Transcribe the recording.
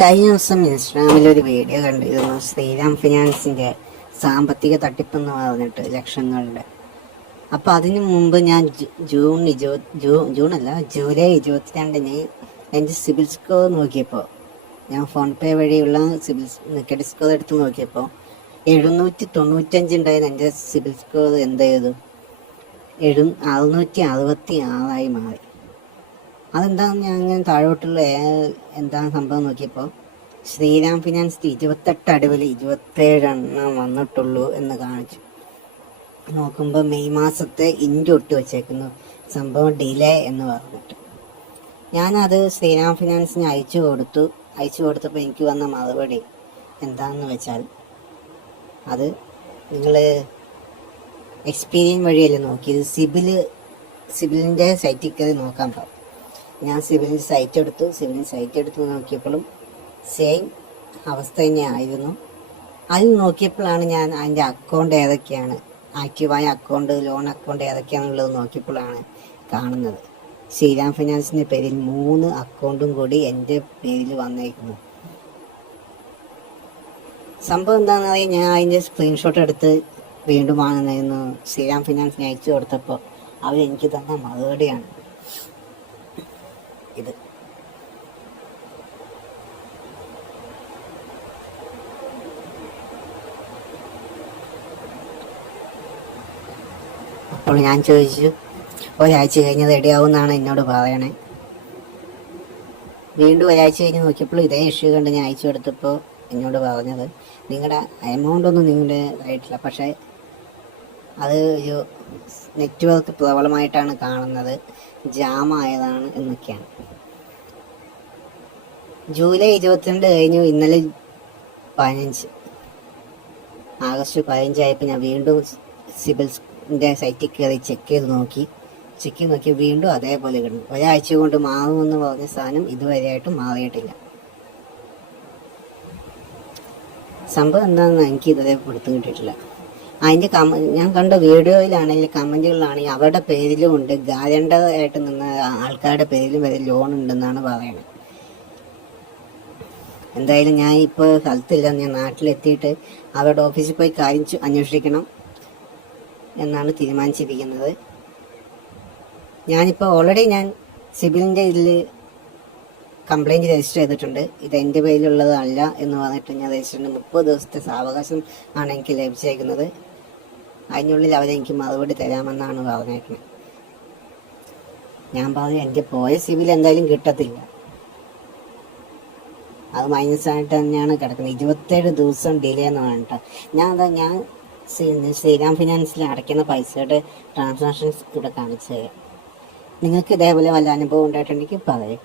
കഴിഞ്ഞ ദിവസം ഇൻസ്റ്റാഗ്രാമിലൊരു വീഡിയോ കണ്ടിരുന്നു. ശ്രീറാം ഫിനാൻസിൻ്റെ സാമ്പത്തിക തട്ടിപ്പെന്ന് പറഞ്ഞിട്ട് ലക്ഷങ്ങളുടെ. അപ്പോൾ അതിനു മുമ്പ് ഞാൻ ജൂലൈ 22-ന് എൻ്റെ സിബിൽ സ്കോർ നോക്കിയപ്പോൾ, ഞാൻ ഫോൺ പേ വഴിയുള്ള ക്രെഡിറ്റ് സ്കോർ എടുത്ത് നോക്കിയപ്പോൾ 795 ഉണ്ടായിരുന്ന എൻ്റെ സിബിൽ സ്കോർ എന്ത് ചെയ്തു? 666 മാറി. അതെന്താണെന്ന് ഞാൻ അങ്ങനെ താഴോട്ടുള്ള എന്താണ് സംഭവം നോക്കിയപ്പോൾ, ശ്രീറാം ഫിനാൻസിൽ 28 അടവിൽ 27 എണ്ണം വന്നിട്ടുള്ളൂ എന്ന് കാണിച്ചു. നോക്കുമ്പോൾ മെയ് മാസത്തെ ഇൻഡ് ഒട്ട് വെച്ചേക്കുന്നു, സംഭവം ഡിലേ എന്ന് പറഞ്ഞിട്ട്. ഞാനത് ശ്രീറാം ഫിനാൻസിന് അയച്ചു കൊടുത്തപ്പോൾ എനിക്ക് വന്ന മറുപടി എന്താണെന്ന് വെച്ചാൽ, അത് നിങ്ങൾ എക്സ്പീരിയൻസ് വഴിയല്ലേ നോക്കിയത്, സിബിലിൻ്റെ സൈറ്റിൽ കയറി നോക്കാൻ പറഞ്ഞു. ഞാൻ സിബിലിൻ്റെ സൈറ്റ് എടുത്ത് നോക്കിയപ്പോഴും സെയിം അവസ്ഥ തന്നെയായിരുന്നു. അതിൽ നോക്കിയപ്പോഴാണ് ഞാൻ അതിൻ്റെ അക്കൗണ്ട് ഏതൊക്കെയാണ്, ആക്റ്റീവായ അക്കൗണ്ട്, ലോൺ അക്കൗണ്ട് ഏതൊക്കെയാണെന്നുള്ളത് നോക്കിയപ്പോഴാണ് കാണുന്നത്. ശ്രീറാം ഫിനാൻസിൻ്റെ പേരിൽ 3 അക്കൗണ്ടും കൂടി എൻ്റെ പേരിൽ വന്നേക്കുന്നു. സംഭവം എന്താണെന്ന് അറിയാൻ ഞാൻ അതിൻ്റെ സ്ക്രീൻഷോട്ട് എടുത്ത് വീണ്ടും ശ്രീറാം ഫിനാൻസിന് അയച്ചു കൊടുത്തപ്പോൾ അവരെനിക്ക് തന്ന മറുപടിയാണ് ഇത്. അപ്പോൾ ഞാൻ ചോദിച്ചു, ഒരാഴ്ച കഴിഞ്ഞ് റെഡിയാവുമെന്നാണ് എന്നോട് പറയണേ. വീണ്ടും ഒരാഴ്ച കഴിഞ്ഞ് നോക്കിയപ്പോൾ ഇതേ ഇഷ്യൂ കണ്ട് ഞാൻ അയച്ചു കൊടുത്തപ്പോൾ എന്നോട് പറഞ്ഞത്, നിങ്ങളുടെ എമൗണ്ടൊന്നും നിങ്ങളുടെ ആയിട്ടില്ല, പക്ഷേ അത് ഒരു നെറ്റ്വർക്ക് പ്രോബ്ലമായിട്ടാണ് കാണുന്നത്, ജാമായതാണ് എന്നൊക്കെയാണ്. ജൂലൈ 22 കഴിഞ്ഞു, ഇന്നലെ 15, ആഗസ്റ്റ് 15 ആയപ്പോൾ ഞാൻ വീണ്ടും സിബിലിൻ്റെ സൈറ്റിൽ കയറി ചെക്ക് ചെയ്ത് നോക്കി വീണ്ടും അതേപോലെ കിടന്നു. ഒരാഴ്ച കൊണ്ട് മാറുമെന്ന് പറഞ്ഞ സാധനം ഇതുവരെയായിട്ടും മാറിയിട്ടില്ല. സംഭവം എന്താണെന്ന് എനിക്ക് ഇതുവരെ പിടുത്തം കിട്ടിയിട്ടില്ല. അതിൻ്റെ ഞാൻ കണ്ട വീഡിയോയിലാണെങ്കിൽ കമൻറ്റുകളിലാണെങ്കിൽ അവരുടെ പേരിലും ഉണ്ട്, ഗ്യാരണ്ടറായിട്ട് നിന്ന ആൾക്കാരുടെ പേരിലും വരെ ലോൺ ഉണ്ടെന്നാണ് പറയുന്നത്. എന്തായാലും ഞാൻ ഇപ്പോൾ സ്ഥലത്തില്ല, ഞാൻ നാട്ടിലെത്തിയിട്ട് അവരുടെ ഓഫീസിൽ പോയി കാര്യം അന്വേഷിക്കണം എന്നാണ് തീരുമാനിച്ചിരിക്കുന്നത്. ഞാനിപ്പോൾ ഓൾറെഡി ഞാൻ സിബിലിൻ്റെ ഇതിൽ കംപ്ലയിൻറ്റ് രജിസ്റ്റർ ചെയ്തിട്ടുണ്ട്. ഇത് എൻ്റെ പേരിലുള്ളതല്ല എന്ന് പറഞ്ഞിട്ട് ഞാൻ രജിസ്റ്റർ 30 ദിവസത്തെ സാവകാശം ആണ് എനിക്ക് ലഭിച്ചേക്കുന്നത്. അതിനുള്ളിൽ അവരെനിക്ക് മറുപടി തരാമെന്നാണ് പറഞ്ഞേക്കുന്നത്. ഞാൻ പറഞ്ഞു, എൻ്റെ പോയ സിബിൽ എന്തായാലും കിട്ടത്തില്ല, അത് മൈനസായിട്ട് തന്നെയാണ് കിടക്കുന്നത്. 27 ദിവസം ഡിലേ എന്ന് പറഞ്ഞിട്ട് ഞാൻ ശ്രീറാം ഫിനാൻസിൽ അടയ്ക്കുന്ന പൈസയുടെ ട്രാൻസാക്ഷൻസ് ഇവിടെ കാണിച്ചു തരാം. നിങ്ങൾക്ക് ഇതേപോലെ വല്ല അനുഭവം ഉണ്ടായിട്ടുണ്ടെങ്കിൽ പറയും.